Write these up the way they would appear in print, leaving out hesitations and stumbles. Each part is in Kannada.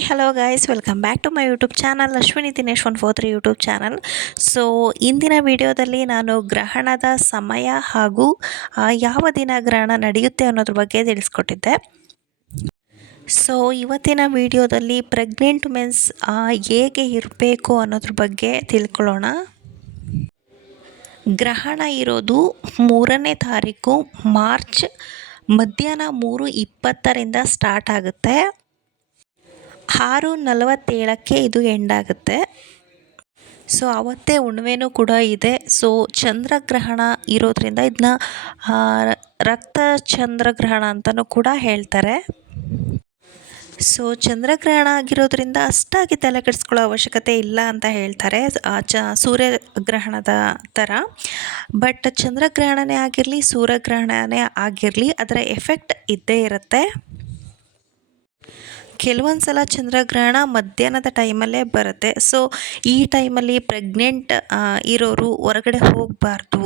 Hi hello guys, welcome back to my YouTube channel Ashwini Dinesh 143 YouTube channel. So ಇಂದಿನ ವಿಡಿಯೋದಲ್ಲಿ ನಾನು ಗ್ರಹಣದ ಸಮಯ ಹಾಗೂ ಯಾವ ದಿನ ಗ್ರಹಣ ನಡೆಯುತ್ತೆ ಅನ್ನೋದ್ರ ಬಗ್ಗೆ ತಿಳಿಸ್ಕೊಟ್ಟಿದ್ದೆ. ಸೊ ಇವತ್ತಿನ ವಿಡಿಯೋದಲ್ಲಿ ಪ್ರೆಗ್ನೆಂಟ್ ಮೆನ್ಸ್ ಹೇಗೆ ಇರಬೇಕು ಅನ್ನೋದ್ರ ಬಗ್ಗೆ ತಿಳ್ಕೊಳ್ಳೋಣ. ಗ್ರಹಣ ಇರೋದು 3ನೇ ತಾರೀಕು ಮಾರ್ಚ್ ಮಧ್ಯಾಹ್ನ 3:20ರಿಂದ ಸ್ಟಾರ್ಟ್ ಆಗುತ್ತೆ. 6:47ಕ್ಕೆ ಇದು ಎಂಡ್ ಆಗುತ್ತೆ. ಸೊ ಅವತ್ತೇ ಹುಣ್ಣಿಮೆನೂ ಕೂಡ ಇದೆ. ಸೊ ಚಂದ್ರಗ್ರಹಣ ಇರೋದ್ರಿಂದ ಇದನ್ನ ರಕ್ತ ಚಂದ್ರಗ್ರಹಣ ಅಂತಲೂ ಕೂಡ ಹೇಳ್ತಾರೆ. ಸೊ ಚಂದ್ರಗ್ರಹಣ ಆಗಿರೋದ್ರಿಂದ ಅಷ್ಟಾಗಿ ತಲೆ ಕೆಡಿಸ್ಕೊಳ್ಳೋ ಅವಶ್ಯಕತೆ ಇಲ್ಲ ಅಂತ ಹೇಳ್ತಾರೆ, ಸೂರ್ಯಗ್ರಹಣದ ಥರ. ಬಟ್ ಚಂದ್ರಗ್ರಹಣನೇ ಆಗಿರಲಿ ಸೂರ್ಯಗ್ರಹಣನೇ ಆಗಿರಲಿ ಅದರ ಎಫೆಕ್ಟ್ ಇದ್ದೇ ಇರುತ್ತೆ. ಕೆಲವೊಂದು ಸಲ ಚಂದ್ರಗ್ರಹಣ ಮಧ್ಯಾಹ್ನದ ಟೈಮಲ್ಲೇ ಬರುತ್ತೆ. ಸೊ ಈ ಟೈಮಲ್ಲಿ ಪ್ರೆಗ್ನೆಂಟ್ ಇರೋರು ಹೊರಗಡೆ ಹೋಗಬಾರ್ದು,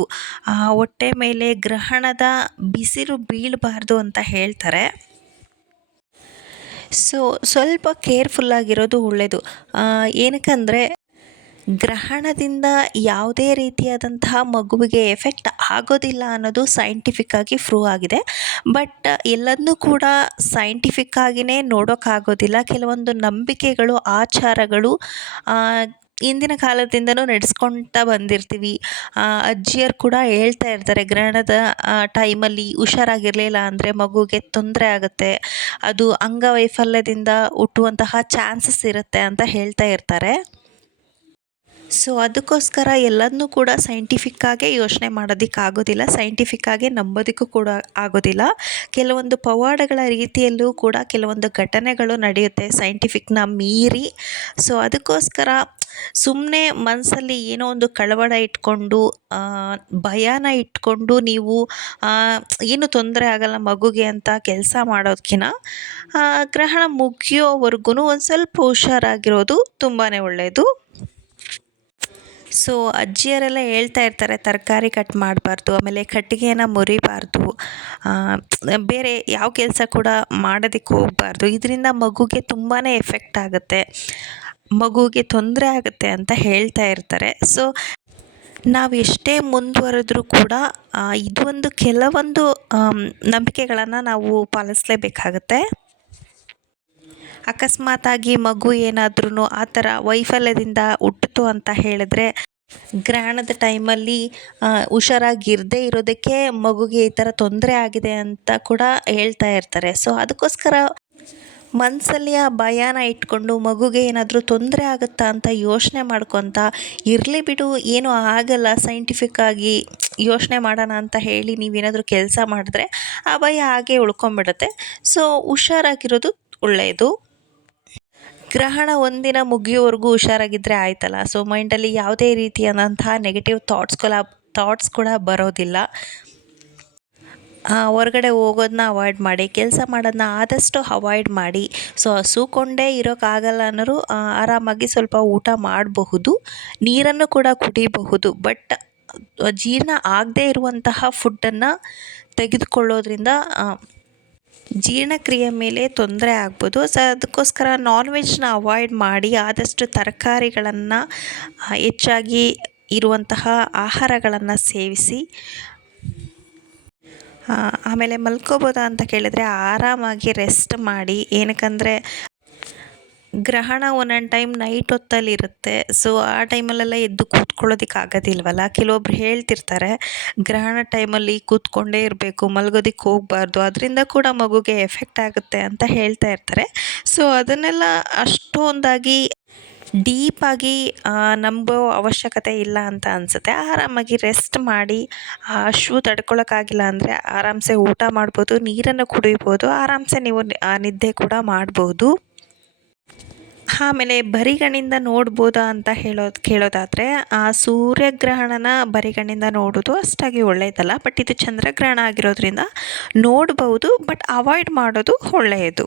ಹೊಟ್ಟೆ ಮೇಲೆ ಗ್ರಹಣದ ಬಿಸಿಲು ಬೀಳಬಾರ್ದು ಅಂತ ಹೇಳ್ತಾರೆ. ಸೊ ಸ್ವಲ್ಪ ಕೇರ್ಫುಲ್ಲಾಗಿರೋದು ಒಳ್ಳೆಯದು. ಏನಕ್ಕಂದರೆ ಗ್ರಹಣದಿಂದ ಯಾವುದೇ ರೀತಿಯಾದಂತಹ ಮಗುವಿಗೆ ಎಫೆಕ್ಟ್ ಆಗೋದಿಲ್ಲ ಅನ್ನೋದು ಸೈಂಟಿಫಿಕ್ಕಾಗಿ ಪ್ರೂವ್ ಆಗಿದೆ. ಬಟ್ ಎಲ್ಲದನ್ನೂ ಕೂಡ ಸೈಂಟಿಫಿಕ್ಕಾಗಿಯೇ ನೋಡೋಕ್ಕಾಗೋದಿಲ್ಲ. ಕೆಲವೊಂದು ನಂಬಿಕೆಗಳು, ಆಚಾರಗಳು ಹಿಂದಿನ ಕಾಲದಿಂದನೂ ನಡೆಸ್ಕೊಳ್ತಾ ಬಂದಿರ್ತೀವಿ. ಅಜ್ಜಿಯರು ಕೂಡ ಹೇಳ್ತಾ ಇರ್ತಾರೆ, ಗ್ರಹಣದ ಟೈಮಲ್ಲಿ ಹುಷಾರಾಗಿರಲಿಲ್ಲ ಅಂದರೆ ಮಗುಗೆ ತೊಂದರೆ ಆಗುತ್ತೆ, ಅದು ಅಂಗವೈಫಲ್ಯದಿಂದ ಹುಟ್ಟುವಂತಹ ಚಾನ್ಸಸ್ ಇರುತ್ತೆ ಅಂತ ಹೇಳ್ತಾ ಇರ್ತಾರೆ. ಸೊ ಅದಕ್ಕೋಸ್ಕರ ಎಲ್ಲದನ್ನೂ ಕೂಡ ಸೈಂಟಿಫಿಕ್ಕಾಗೇ ಯೋಚನೆ ಮಾಡೋದಕ್ಕಾಗೋದಿಲ್ಲ, ಸೈಂಟಿಫಿಕ್ಕಾಗಿ ನಂಬೋದಕ್ಕೂ ಕೂಡ ಆಗೋದಿಲ್ಲ. ಕೆಲವೊಂದು ಪವಾಡಗಳ ರೀತಿಯಲ್ಲೂ ಕೂಡ ಕೆಲವೊಂದು ಘಟನೆಗಳು ನಡೆಯುತ್ತೆ ಸೈಂಟಿಫಿಕ್ನ ಮೀರಿ. ಸೊ ಅದಕ್ಕೋಸ್ಕರ ಸುಮ್ಮನೆ ಮನಸ್ಸಲ್ಲಿ ಏನೋ ಒಂದು ಕಳವಳ ಇಟ್ಕೊಂಡು, ಭಯನ ಇಟ್ಕೊಂಡು ನೀವು ಏನು ತೊಂದರೆ ಆಗಲ್ಲ ಮಗುಗೆ ಅಂತ ಕೆಲಸ ಮಾಡೋದಕ್ಕಿಂತ ಗ್ರಹಣ ಮುಗಿಯೋವರೆಗೂ ಒಂದು ಸ್ವಲ್ಪ ಹುಷಾರಾಗಿರೋದು ತುಂಬಾ ಒಳ್ಳೆಯದು. ಸೊ ಅಜ್ಜಿಯರೆಲ್ಲ ಹೇಳ್ತಾ ಇರ್ತಾರೆ, ತರಕಾರಿ ಕಟ್ ಮಾಡಬಾರ್ದು, ಆಮೇಲೆ ಕಟ್ಟಿಗೆನ ಮುರಿಬಾರ್ದು, ಬೇರೆ ಯಾವ ಕೆಲಸ ಕೂಡ ಮಾಡೋದಕ್ಕೆ ಹೋಗಬಾರ್ದು, ಇದರಿಂದ ಮಗುಗೆ ತುಂಬಾ ಎಫೆಕ್ಟ್ ಆಗುತ್ತೆ, ಮಗುಗೆ ತೊಂದರೆ ಆಗುತ್ತೆ ಅಂತ ಹೇಳ್ತಾ ಇರ್ತಾರೆ. ಸೊ ನಾವು ಎಷ್ಟೇ ಮುಂದುವರೆದ್ರೂ ಕೂಡ ಇದೊಂದು ಕೆಲವೊಂದು ನಂಬಿಕೆಗಳನ್ನು ನಾವು ಪಾಲಿಸಲೇಬೇಕಾಗತ್ತೆ. ಅಕಸ್ಮಾತಾಗಿ ಮಗು ಏನಾದ್ರೂ ಆ ಥರ ವೈಫಲ್ಯದಿಂದ ಹುಟ್ಟಿತು ಅಂತ ಹೇಳಿದ್ರೆ ಗ್ರಹಣದ ಟೈಮಲ್ಲಿ ಹುಷಾರಾಗಿರದೇ ಇರೋದಕ್ಕೆ ಮಗುಗೆ ಈ ಥರ ತೊಂದರೆ ಆಗಿದೆ ಅಂತ ಕೂಡ ಹೇಳ್ತಾ ಇರ್ತಾರೆ. ಸೊ ಅದಕ್ಕೋಸ್ಕರ ಮನಸ್ಸಲ್ಲಿ ಆ ಭಯನ ಇಟ್ಕೊಂಡು ಮಗುಗೆ ಏನಾದರೂ ತೊಂದರೆ ಆಗುತ್ತಾ ಅಂತ ಯೋಚನೆ ಮಾಡ್ಕೊತ ಇರಲಿ ಬಿಡು, ಏನೂ ಆಗಲ್ಲ, ಸೈಂಟಿಫಿಕ್ಕಾಗಿ ಯೋಚನೆ ಮಾಡೋಣ ಅಂತ ಹೇಳಿ ನೀವೇನಾದರೂ ಕೆಲಸ ಮಾಡಿದ್ರೆ ಆ ಭಯ ಹಾಗೆ ಉಳ್ಕೊಂಬಿಡುತ್ತೆ. ಸೊ ಹುಷಾರಾಗಿರೋದು ಒಳ್ಳೆಯದು. ಗ್ರಹಣ ಒಂದಿನ ಮುಗಿಯೋವರೆಗೂ ಹುಷಾರಾಗಿದ್ದರೆ ಆಯ್ತಲ್ಲ. ಸೊ ಮೈಂಡಲ್ಲಿ ಯಾವುದೇ ರೀತಿಯಾದಂತಹ ನೆಗೆಟಿವ್ ಥಾಟ್ಸ್ ಕೂಡ ಬರೋದಿಲ್ಲ. ಹೊರಗಡೆ ಹೋಗೋದನ್ನ ಅವಾಯ್ಡ್ ಮಾಡಿ, ಕೆಲಸ ಮಾಡೋದನ್ನ ಆದಷ್ಟು ಅವಾಯ್ಡ್ ಮಾಡಿ. ಸೊ ಹಸುಕೊಂಡೇ ಇರೋಕ್ಕಾಗಲ್ಲ ಅನ್ನೋರು ಆರಾಮಾಗಿ ಸ್ವಲ್ಪ ಊಟ ಮಾಡಬಹುದು, ನೀರನ್ನು ಕೂಡ ಕುಡಿಬಹುದು. ಬಟ್ ಜೀರ್ಣ ಆಗದೇ ಇರುವಂತಹ ಫುಡ್ಡನ್ನು ತೆಗೆದುಕೊಳ್ಳೋದ್ರಿಂದ ಜೀರ್ಣಕ್ರಿಯೆ ಮೇಲೆ ತೊಂದರೆ ಆಗ್ಬೋದು. ಸೊ ಅದಕ್ಕೋಸ್ಕರ ನಾನ್ ವೆಜ್ನ ಅವಾಯ್ಡ್ ಮಾಡಿ ಆದಷ್ಟು ತರಕಾರಿಗಳನ್ನು, ಹೆಚ್ಚಾಗಿ ಇರುವಂತಹ ಆಹಾರಗಳನ್ನು ಸೇವಿಸಿ. ಆಮೇಲೆ ಮಲ್ಕೋಬೋದಾ ಅಂತ ಕೇಳಿದ್ರೆ ಆರಾಮಾಗಿ ರೆಸ್ಟ್ ಮಾಡಿ. ಏನಕ್ಕಂದರೆ ಗ್ರಹಣ ಒಂದೊಂದು ಟೈಮ್ ನೈಟ್ ಹೊತ್ತಲ್ಲಿರುತ್ತೆ. ಸೊ ಆ ಟೈಮಲ್ಲೆಲ್ಲ ಎದ್ದು ಕೂತ್ಕೊಳ್ಳೋದಕ್ಕೆ ಆಗೋದಿಲ್ವಲ್ಲ. ಕೆಲವೊಬ್ರು ಹೇಳ್ತಿರ್ತಾರೆ ಗ್ರಹಣ ಟೈಮಲ್ಲಿ ಕೂತ್ಕೊಂಡೇ ಇರಬೇಕು, ಮಲ್ಗೋದಕ್ಕೆ ಹೋಗಬಾರ್ದು, ಅದರಿಂದ ಕೂಡ ಮಗುಗೆ ಎಫೆಕ್ಟ್ ಆಗುತ್ತೆ ಅಂತ ಹೇಳ್ತಾ ಇರ್ತಾರೆ. ಸೊ ಅದನ್ನೆಲ್ಲ ಅಷ್ಟೊಂದಾಗಿ ಡೀಪಾಗಿ ನಂಬೋ ಅವಶ್ಯಕತೆ ಇಲ್ಲ ಅಂತ ಅನಿಸುತ್ತೆ. ಆರಾಮಾಗಿ ರೆಸ್ಟ್ ಮಾಡಿ, ಹಶ್ವು ತಡ್ಕೊಳಕ್ಕಾಗಿಲ್ಲ ಅಂದರೆ ಆರಾಮ್ಸೆ ಊಟ ಮಾಡ್ಬೋದು, ನೀರನ್ನು ಕುಡಿಬೋದು, ಆರಾಮ್ಸೆ ನೀವು ನಿದ್ದೆ ಕೂಡ ಮಾಡ್ಬೋದು. ಆಮೇಲೆ ಬರಿಗಣ್ಣಿಂದ ನೋಡ್ಬೋದಾ ಅಂತ ಕೇಳೋದಾದರೆ ಸೂರ್ಯಗ್ರಹಣನ ಬರಿಗಣ್ಣಿಂದ ನೋಡೋದು ಅಷ್ಟಾಗಿ ಒಳ್ಳೆಯದಲ್ಲ. ಬಟ್ ಇದು ಚಂದ್ರಗ್ರಹಣ ಆಗಿರೋದ್ರಿಂದ ನೋಡ್ಬೋದು, ಬಟ್ ಅವಾಯ್ಡ್ ಮಾಡೋದು ಒಳ್ಳೆಯದು.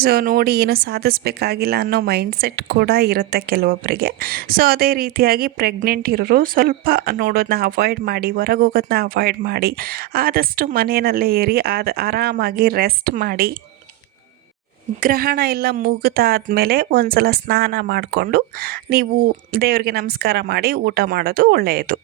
ಸೊ ನೋಡಿ, ಏನು ಸಾಧಿಸ್ಬೇಕಾಗಿಲ್ಲ ಅನ್ನೋ ಮೈಂಡ್ಸೆಟ್ ಕೂಡ ಇರುತ್ತೆ ಕೆಲವೊಬ್ಬರಿಗೆ. ಸೊ ಅದೇ ರೀತಿಯಾಗಿ ಪ್ರೆಗ್ನೆಂಟ್ ಇರೋರು ಸ್ವಲ್ಪ ನೋಡೋದನ್ನ ಅವಾಯ್ಡ್ ಮಾಡಿ, ಹೊರಗೆ ಹೋಗೋದನ್ನ ಅವಾಯ್ಡ್ ಮಾಡಿ, ಆದಷ್ಟು ಮನೆಯಲ್ಲೇ ಇರಿ, ಆರಾಮಾಗಿ ರೆಸ್ಟ್ ಮಾಡಿ. ಗ್ರಹಣ ಎಲ್ಲ ಮುಗಿದಾದ್ಮೇಲೆ ಒಂದು ಸಲ ಸ್ನಾನ ಮಾಡಿಕೊಂಡು ನೀವು ದೇವರಿಗೆ ನಮಸ್ಕಾರ ಮಾಡಿ ಊಟ ಮಾಡೋದು ಒಳ್ಳೆಯದು.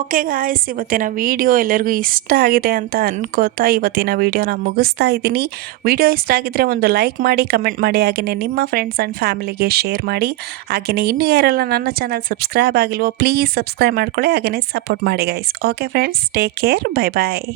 ಓಕೆ ಗಾಯ್ಸ್, ಇವತ್ತಿನ ವಿಡಿಯೋ ಎಲ್ಲರಿಗೂ ಇಷ್ಟ ಆಗಿದೆ ಅಂತ ಅನ್ಕೋತಾ ಇವತ್ತಿನ ವಿಡಿಯೋನ ಮುಗಿಸ್ತಾ ಇದ್ದೀನಿ. ವಿಡಿಯೋ ಇಷ್ಟ ಆಗಿದ್ದರೆ ಒಂದು ಲೈಕ್ ಮಾಡಿ, ಕಮೆಂಟ್ ಮಾಡಿ, ಹಾಗೆಯೇ ನಿಮ್ಮ ಫ್ರೆಂಡ್ಸ್ ಆ್ಯಂಡ್ ಫ್ಯಾಮಿಲಿಗೆ ಶೇರ್ ಮಾಡಿ. ಹಾಗೆಯೇ ಇನ್ನೂ ಯಾರೆಲ್ಲ ನನ್ನ ಚಾನಲ್ ಸಬ್ಸ್ಕ್ರೈಬ್ ಆಗಿಲ್ವೋ ಪ್ಲೀಸ್ ಸಬ್ಸ್ಕ್ರೈಬ್ ಮಾಡ್ಕೊಳ್ಳಿ, ಹಾಗೆಯೇ ಸಪೋರ್ಟ್ ಮಾಡಿ guys. Okay friends, take care, bye ಬಾಯ್.